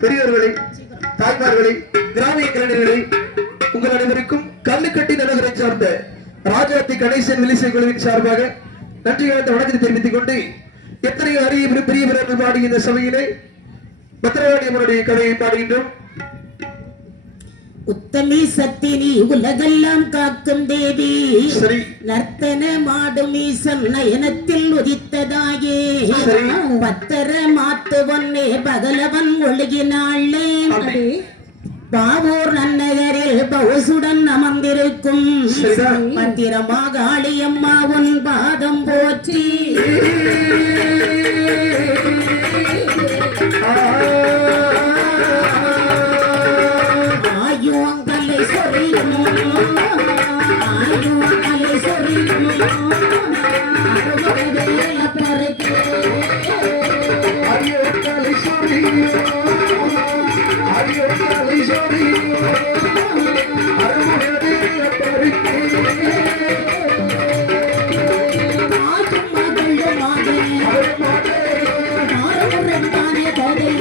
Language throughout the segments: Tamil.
பெரியவர்களை, தாய்மார்களை, கிராமிய கலைஞர்களை, உங்கள் அனைவருக்கும் கல்லுக்கட்டி நகரை சார்ந்த ராஜாத்தி கணேசன் விலிசை குழுவின் சார்பாக நன்றி கலந்த வணக்கத்தை தெரிவித்துக் கொண்டு எத்தனையோ அரிய பெரிய வீரர்கள் பாடிய இந்த சபையிலே பத்திரவாணியம்மனுடைய கதையை பாடுகின்றோம். உத்தமி சத்தினி உலகெல்லாம் காக்கும் தேவி நர்த்தன மாடும் ஈசன் நயனத்தில் உதித்ததாயே பத்தர மாத்து ஒன்னே பகலவன் ஒழுகினாளே பாவூர் நன்னகரில் பவுசுடன் அமர்ந்திருக்கும் மந்திரமாக ஆளியம்மா உன் பாதம் போற்றி ஆயுவங்களை சொரியும் ஆயுவங்களை சொரியும் அருகவேல பருக்கே ஆயுவங்களை சொரியும் ஆயுவங்களை சொரியும் அருகவேல பருக்கே ஆற்றும் மகள் மாதே ஆறுமுறை தானே கதை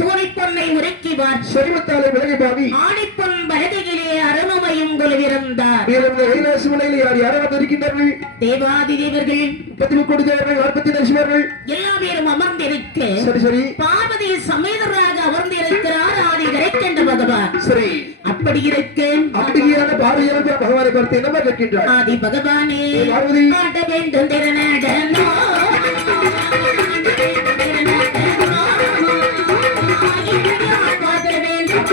தூணிப்பொன்னை உருக்கி செல்வத்தாலை விலகி பாவி ஆணிப்பொன் பரதியிலே அருணமையும் கொலுவிருந்தார். யார் யாராவது இருக்கின்றார்கள்? தேவாதி தேவர்கள் 33 கோடி தேவர்கள் 40 சிவர்கள் எல்லா பேரும் அமர்ந்திருக்க சரி சரி பார்வதி சமேதராக அமர்ந்திருக்கிறார் ஆதி கரைக்கண்ட பகவான். சரி அப்படி இருக்கு அப்படியான பார்வையான பகவானை பார்த்து என்ன கேட்கின்றார்? ஆதி பகவானே பார்வதி காட்ட வேண்டும் திறனடனோ காட்ட வேண்டும்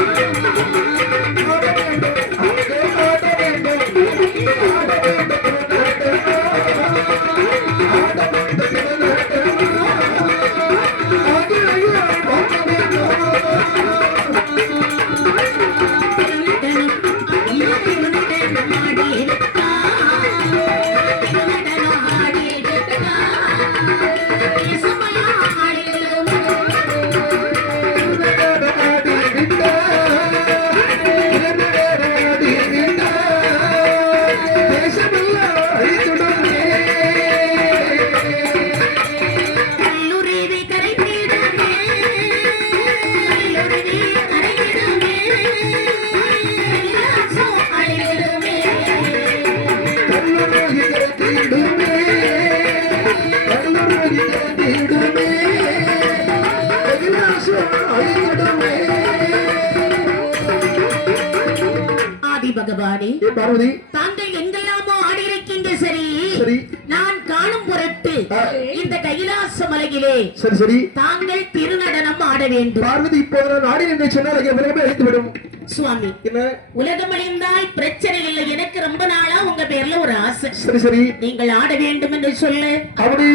பகவானே, ஏ பார்வதி, தாங்கள் எங்கெல்லாமோ ஆடி இருக்கின்ற சரி, சரி நான் காணும் பொருட்டு ஆ. இந்த கைலாச மலையிலே சரி சரி தாங்கள் திருநடனம் ஆட வேண்டும். பார்வதி, இப்போது நான் ஆடி என்று சொன்னால் அங்கே விலகமே அழைத்து விடும். சுவாமி, என்ன? உலகம் அழிந்தால் பிரச்சனை இல்லை. எனக்கு ரொம்ப நாளா உங்க பேர்ல ஒரு ஆசை. சரி சரி நீங்கள் ஆட வேண்டும் என்று சொல்லு. அப்படி